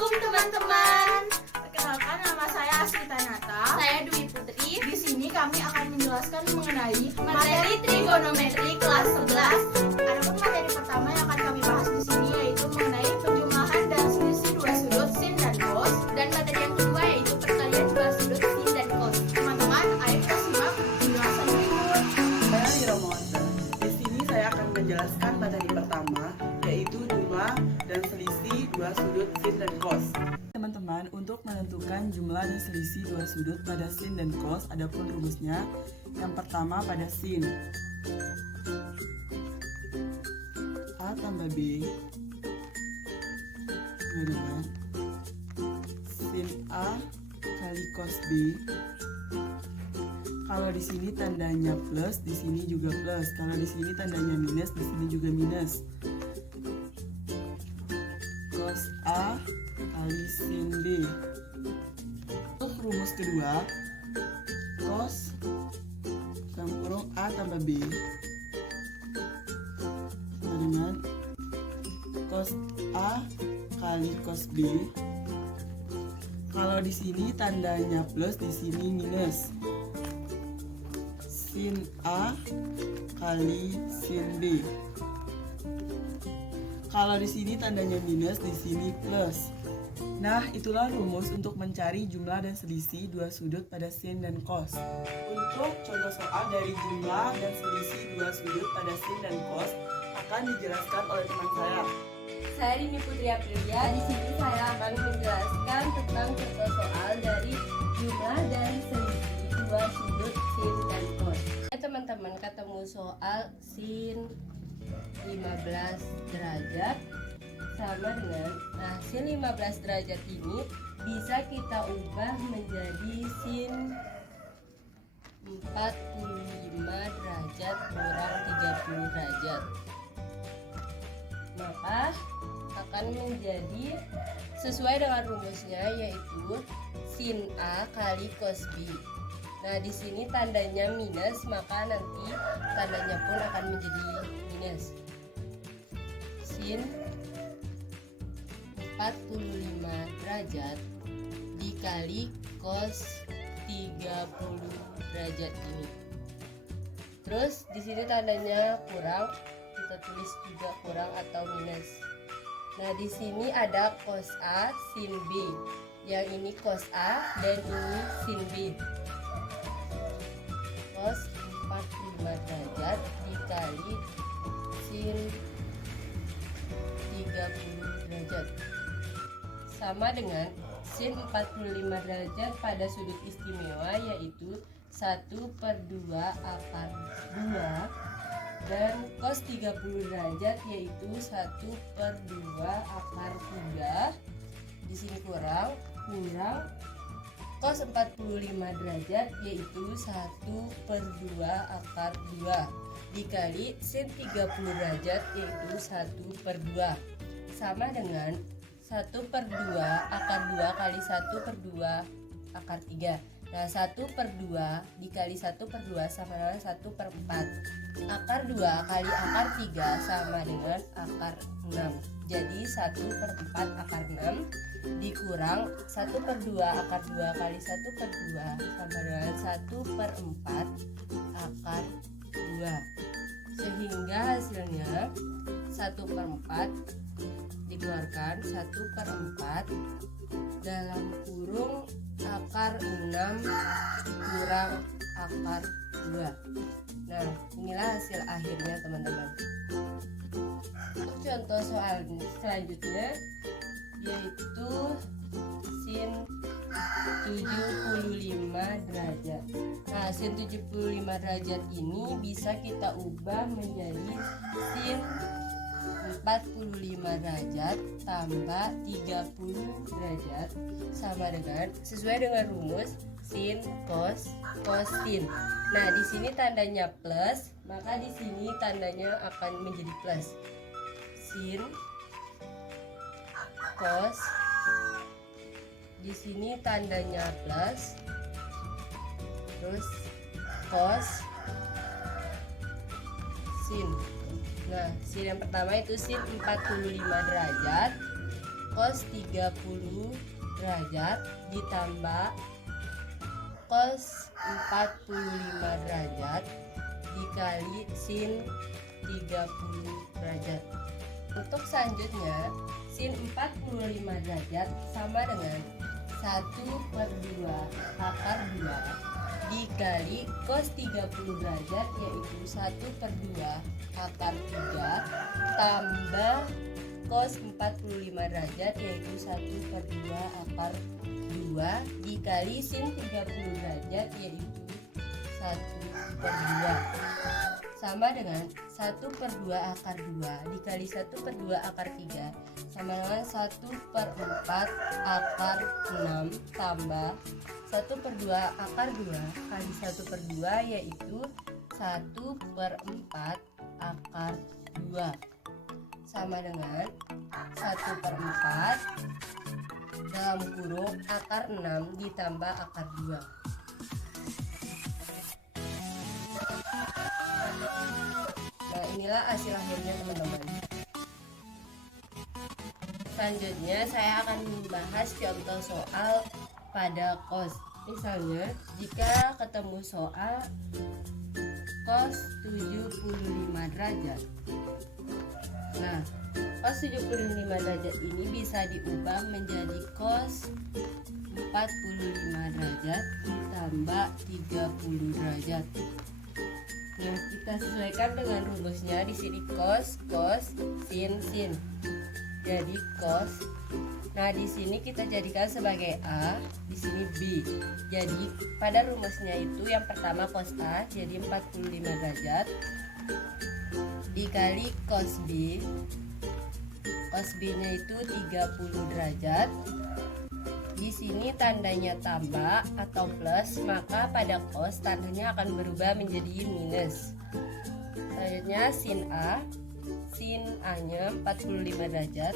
Assalamualaikum teman-teman. Perkenalkan, nama saya Asrita Nata. Saya Dwi Putri. Di sini kami akan menjelaskan mengenai Materi trigonometri kelas 11. Adapun materi pertama yang akan kami bahas di sini yaitu mengenai penjumlahan dan selisih dua sudut sin dan cos. Dan materi yang kedua yaitu perkalian dua sudut sin dan cos. Teman-teman, ayo kita simak penjelasan berikut. Saya Liromonte. Di sini saya akan menjelaskan materi pertama, yaitu jumlah dan selisih dua sudut sin dan cos. Teman-teman, untuk menentukan jumlah dan selisih dua sudut pada sin dan cos, adapun rumusnya. Yang pertama pada sin. A tambah B dengan sin A kali cos B. Kalau di sini tandanya plus, di sini juga plus. Kalau di sini tandanya minus, di sini juga minus. Cos A kali sin B. Untuk rumus kedua, cos dalam kurung A tambah B sama dengan cos A kali cos B. Kalau di sini tandanya plus, di sini minus. Sin A kali sin B. Kalau di sini tandanya minus, di sini plus. Nah, itulah rumus untuk mencari jumlah dan selisih dua sudut pada sin dan cos. Untuk contoh soal dari jumlah dan selisih dua sudut pada sin dan cos akan dijelaskan oleh teman saya. Saya Rini Putri Aprilia. Di sini saya akan menjelaskan tentang contoh soal dari jumlah dan selisih dua sudut sin dan cos. Teman-teman, ketemu soal sin 15 derajat sama dengan sin 15 derajat ini bisa kita ubah menjadi sin 45 derajat kurang 30 derajat. Maka akan menjadi sesuai dengan rumusnya, yaitu sin A kali cos B. Nah, di sini tandanya minus, maka nanti tandanya pun akan menjadi minus. Sin 45 derajat dikali cos 30 derajat ini. Terus di sini tandanya kurang, kita tulis juga kurang atau minus. Nah, di sini ada cos A sin B. Yang ini cos A dan ini sin B. Cos 45 derajat dikali sin 30 derajat sama dengan sin 45 derajat pada sudut istimewa, yaitu 1/2 akar 2, dan cos 30 derajat yaitu 1/2 akar 3. Di sini kurang cos 45 derajat yaitu 1/2 akar 2 dikali sin 30 derajat yaitu 1/2 sama dengan 1/2 akar 2 kali 1/2 akar 3. Nah, 1/2 dikali 1/2 sama dengan 1/4. Akar 2 kali akar 3 sama dengan akar 6. Jadi 1/4 akar 6 dikurang 1/2 akar 2 kali 1/2 sama dengan 1/4 akar 2. Sehingga hasilnya 1/4 dikeluarkan 1/4 dalam kurung akar 6 kurang akar 2. Nah, inilah hasil akhirnya, teman-teman. Untuk contoh soal selanjutnya yaitu sin 75 derajat. Nah, sin 75 derajat ini bisa kita ubah menjadi sin 45 derajat tambah 30 derajat sama dengan sesuai dengan rumus sin cos sin. Nah, di sini tandanya plus, maka di sini tandanya akan menjadi plus. Sin cos, di sini tandanya plus, terus cos sin. Nah, sin yang pertama itu sin 45 derajat cos 30 derajat ditambah cos 45 derajat dikali sin 30 derajat. Untuk selanjutnya, sin 45 derajat sama dengan 1/2 akar 2 dikali cos 30 derajat, yaitu 1/2 akar 3 tambah cos 45 derajat, yaitu 1/2 akar 2 dikali sin 30 derajat, yaitu 1/2 sama dengan 1/2 akar 2 dikali 1/2 akar 3 sama dengan 1/4 akar 6 tambah 1/2 akar 2 kali 1/2, yaitu 1/4 akar 2 sama dengan 1/4 dalam kurung akar 6 ditambah akar 2. Nah, inilah hasil akhirnya teman-teman. Selanjutnya saya akan membahas contoh soal pada cos. Misalnya, jika ketemu soal cos 75 derajat. Nah, cos 75 derajat ini bisa diubah menjadi cos 45 derajat ditambah 30 derajat. Nah, kita sesuaikan dengan rumusnya. Di sini cos, sin. Jadi cos. Nah, di sini kita jadikan sebagai A, di sini B. Jadi pada rumusnya itu yang pertama cos A jadi 45 derajat dikali cos B. Cos B-nya itu 30 derajat. Di sini tandanya tambah atau plus, maka pada cos tandanya akan berubah menjadi minus. Selanjutnya sin A-nya 45 derajat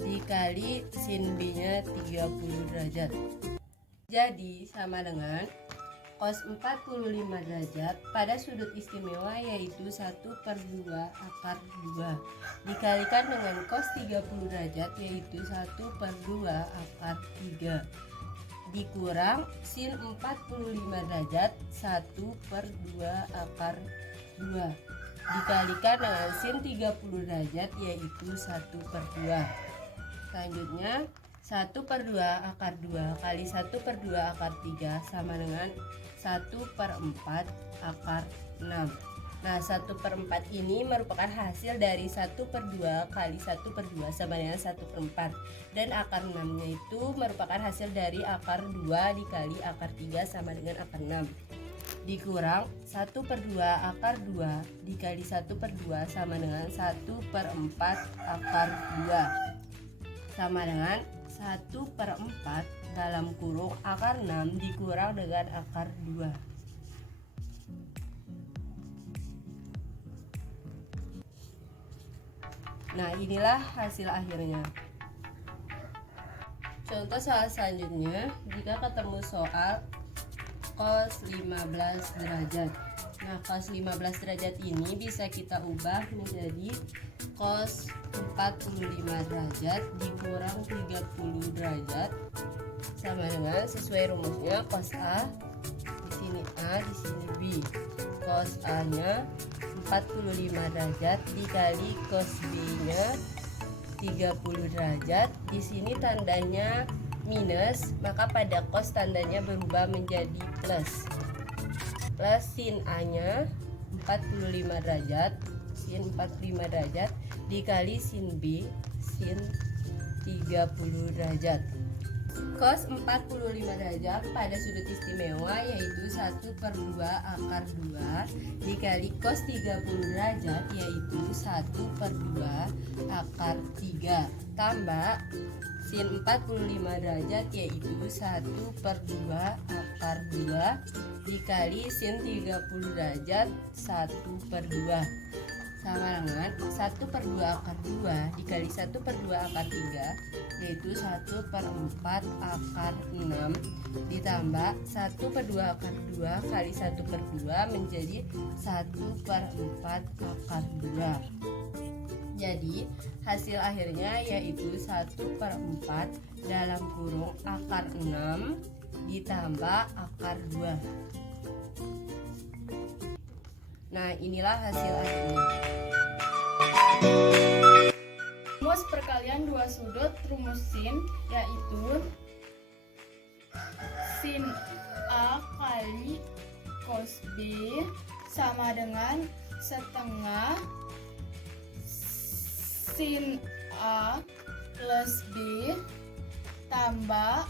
dikali sin B-nya 30 derajat. Jadi sama dengan cos 45 derajat pada sudut istimewa, yaitu 1/2 akar 2 dikalikan dengan cos 30 derajat, yaitu 1/2 akar 3 dikurang sin 45 derajat 1/2 akar 2 dikalikan dengan sin 30 derajat, yaitu 1/2. Selanjutnya 1/2 akar 2 kali 1/2 akar 3 sama dengan 1/4 akar 6. Nah, 1/4 ini merupakan hasil dari 1/2 kali 1/2 sama dengan 1/4, dan akar 6-nya itu merupakan hasil dari akar 2 dikali akar 3 sama dengan akar 6 dikurang 1/2 akar 2 dikali 1/2 sama dengan 1/4 akar 2 sama dengan 1/4 dalam kurung akar 6 dikurang dengan akar 2. Nah, inilah hasil akhirnya. Contoh soal selanjutnya, jika ketemu soal cos 15 derajat. Nah, cos 15 derajat ini bisa kita ubah menjadi cos 45 derajat dikurang 30 derajat sama dengan sesuai rumusnya cos A, di sini A, di sini B. Cos A-nya 45 derajat dikali cos B-nya 30 derajat. Di sini tandanya minus, maka pada cos tandanya berubah menjadi plus. Plus sin A-nya 45 derajat, sin 45 derajat dikali sin B, sin 30 derajat. Cos 45 derajat pada sudut istimewa, yaitu 1/2 akar 2 dikali cos 30 derajat, yaitu 1/2 akar 3 tambah sin 45 derajat, yaitu 1/2 akar 2 dikali sin 30 derajat 1/2 sama dengan 1/2 akar 2 dikali 1/2 akar 3, yaitu 1/4 akar 6 ditambah 1/2 akar 2 kali 1/2 menjadi 1/4 akar 2. Jadi hasil akhirnya yaitu 1/4 dalam kurung akar 6 ditambah akar 2. Nah, inilah hasil akhirnya. Rumus perkalian dua sudut rumus sin yaitu sin A kali cos B sama dengan setengah sin A plus B tambah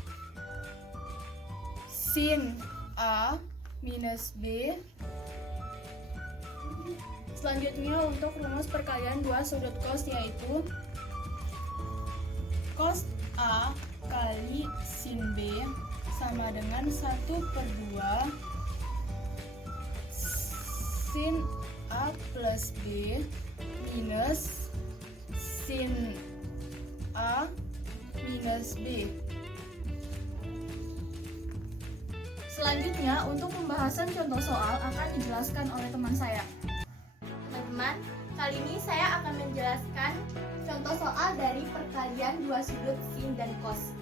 sin A minus B. Selanjutnya untuk rumus perkalian dua sudut cos yaitu cos A kali sin B sama dengan 1/2 sin A plus B minus sin A minus B. Selanjutnya untuk pembahasan contoh soal akan dijelaskan oleh teman saya. Teman-teman, kali ini saya akan menjelaskan contoh soal dari perkalian dua sudut sin dan cos.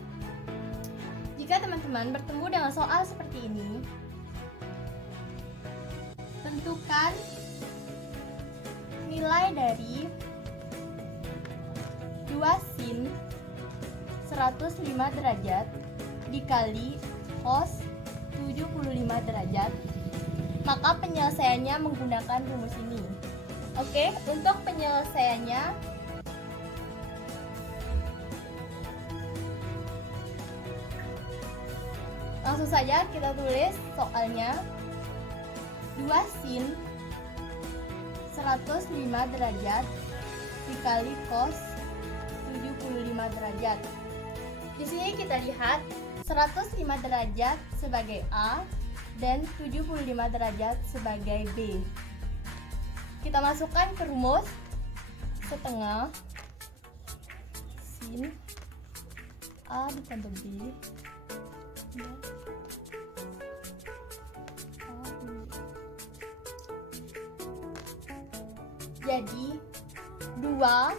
Jika teman-teman bertemu dengan soal seperti ini, tentukan nilai dari 2 sin 105 derajat dikali cos 75 derajat. Maka penyelesaiannya menggunakan rumus ini. Oke, untuk penyelesaiannya langsung saja kita tulis soalnya. 2 sin 105 derajat dikali cos 75 derajat. Di sini kita lihat 105 derajat sebagai A dan 75 derajat sebagai B. Kita masukkan ke rumus setengah sin A ditambah B ya. Jadi 2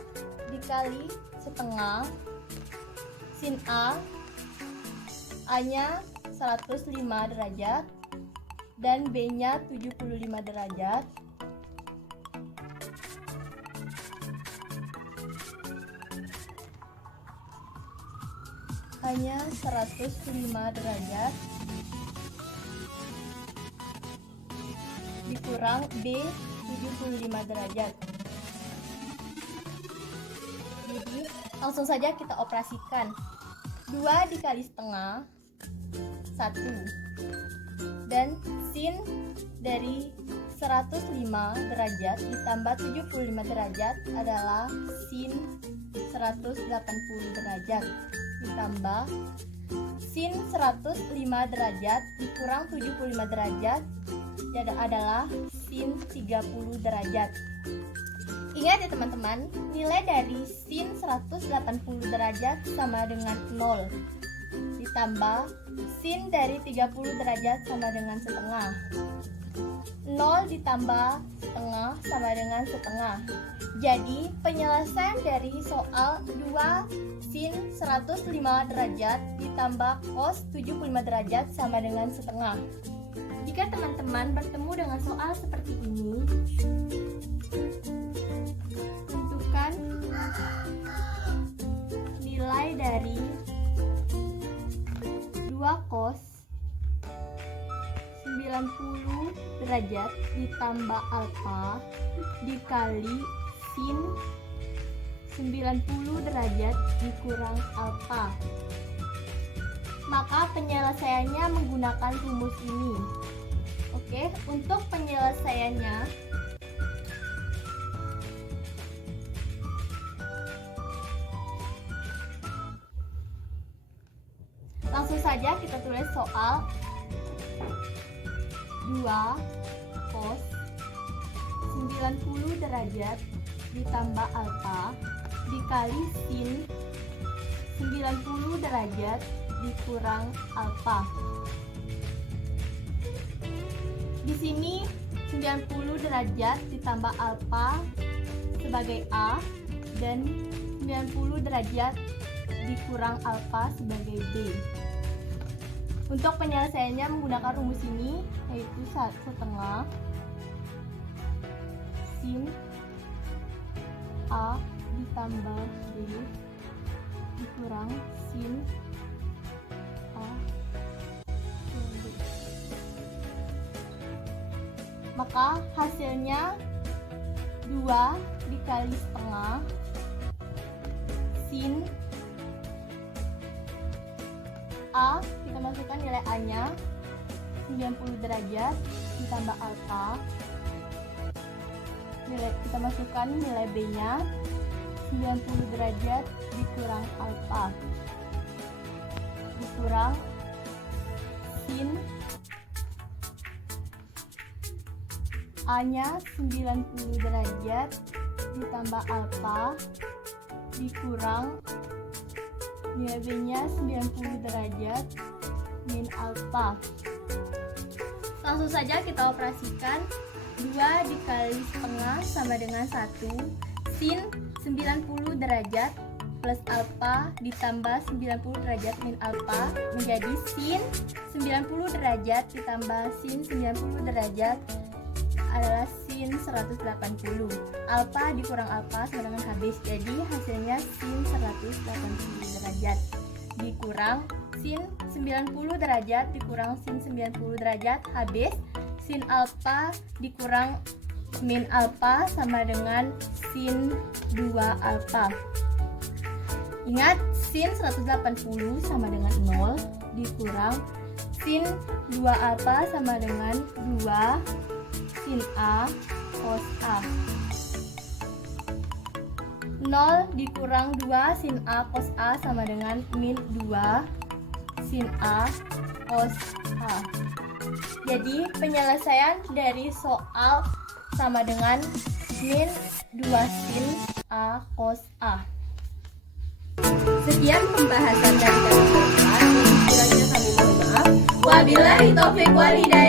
dikali setengah sin A-nya 105 derajat dan B-nya 75 derajat. Hanya 105 derajat dikurang B 75 derajat. Jadi langsung saja kita operasikan. 2 dikali setengah 1 dan sin dari 105 derajat ditambah 75 derajat adalah sin 180 derajat ditambah sin 105 derajat dikurang 75 derajat adalah sin 30 derajat. Ingat ya teman-teman, nilai dari sin 180 derajat sama dengan 0 ditambah sin dari 30 derajat sama dengan setengah. 0 ditambah setengah sama dengan setengah. Jadi penyelesaian dari soal 2 sin 105 derajat ditambah cos 75 derajat sama dengan setengah. Jika teman-teman bertemu dengan soal seperti ini, tentukan nilai dari 2 cos 90 derajat ditambah alfa dikali sin 90 derajat dikurang alfa. Maka penyelesaiannya menggunakan rumus ini. Oke, untuk penyelesaiannya langsung saja kita tulis soal 2 cos 90 derajat ditambah alfa dikali sin 90 derajat dikurang alfa. Di sini 90 derajat ditambah alfa sebagai A dan 90 derajat dikurang alfa sebagai B. Untuk penyelesaiannya menggunakan rumus ini, yaitu setengah sin A ditambah B dikurang sin A kurang B. Maka hasilnya 2 dikali setengah sin A, kita masukkan nilai A nya 90 derajat ditambah alfa, kita masukkan nilai B nya 90 derajat dikurang alfa dikurang sin A nya 90 derajat ditambah alfa dikurang nilai B nya 90 derajat min alfa. Langsung saja kita operasikan. 2 dikali setengah sama dengan 1 sin 90 derajat plus alfa ditambah 90 derajat min alfa menjadi sin 90 derajat ditambah sin 90 derajat adalah sin 180. Alfa dikurang alfa sama dengan habis, jadi hasilnya sin 180 derajat dikurang sin 90 derajat dikurang sin 90 derajat habis sin alfa dikurang min alfa sama dengan sin 2 alfa. Ingat, sin 180 sama dengan 0 dikurang sin 2 alfa sama dengan 2 sin A cos A. 0 dikurang 2 sin A cos A sama dengan min 2 sin A cos A. Jadi penyelesaian dari soal sama dengan min 2 sin A cos A. Sekian pembahasan dari kami. Kiranya kami mohon maaf. Wabillahi taufiq walhidayah.